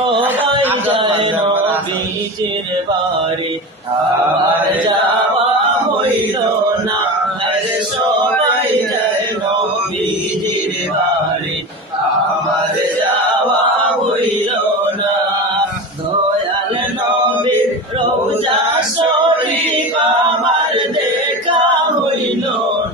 সবাই যায় নবীজির বাড়ি, আমার যাওয়া হইল না। আরে সবাই যায় নবীজির বাড়ি, আমার যাওয়া হইল না। দয়াল নবীর রওজা শরীফ আমার দেখা হইল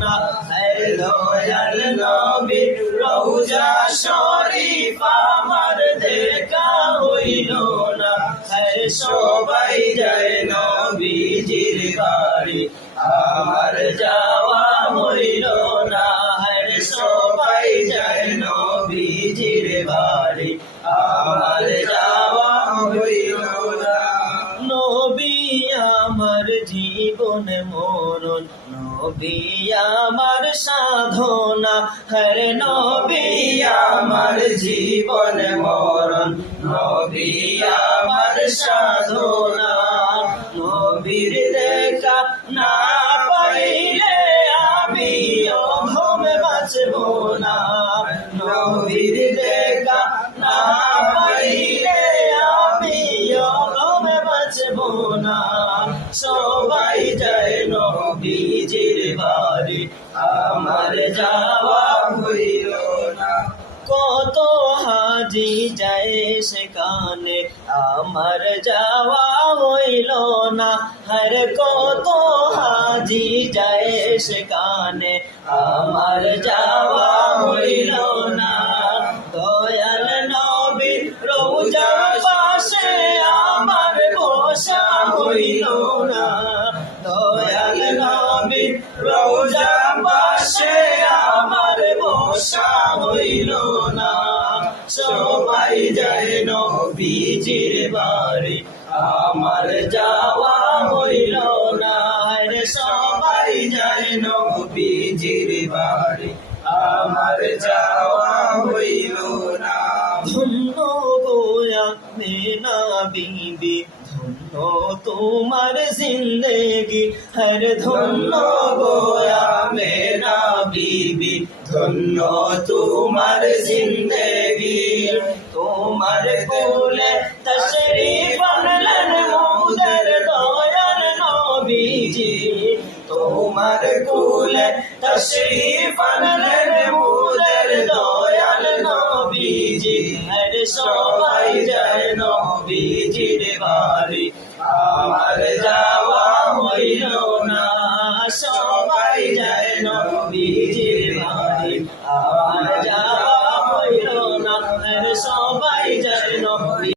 না। আরে দয়াল নবীর রওজা শরীফ আমার দেখা হইল না। আরে সবাই যায় নবীজির বাড়ি, আমার যাওয়া হইল না। আরে সবাই যায় নবীজির বাড়ি, আমার যাওয়া হইল না। নবী আমার জীবন মরণ, নবী আমার সাধনা। হরে নবী আমার জীবন মরণ, নবী আমার সাধনা। নবীর দেখা না পাইলে আমি অধম বাঁচব না। নবীর দেখা না পাইলে আমি অধম বাঁচব না। সবাই যায় নবীজির বাড়ি, আমার যাওয়া হইল না। কত হাজি যায় সেখানে, আমার যাওয়া হইল না। হর কত হাজি যায় সেখানে, আমার যাওয়া হইল না। দয়াল নবীর রওজার পাশে আমার বসা হইল না। দয়াল নবীর রওজার পাশে আমার বসা হইল না। সবাই যায় নবীজির বাড়ি, আমার যাওয়া হইল না। রে সবাই যায় নবীজির বাড়ি, আমার যাওয়া হইল না। ধন্য গোয়া মেনা বিবি, ধন্য তোমার জিন্দেগি। হর ধন্য গোয়া মেনা বিবি, ধন্য তোমার জিন্দেগি। তোমার কোলে তশরীফ আনলেন মোদের দয়াল নবীজি। তোমার কোলে তশরীফ আনলেন মোদের দয়াল নবীজি। আরে সবাই যায় নবীজির বাড়ি, আমার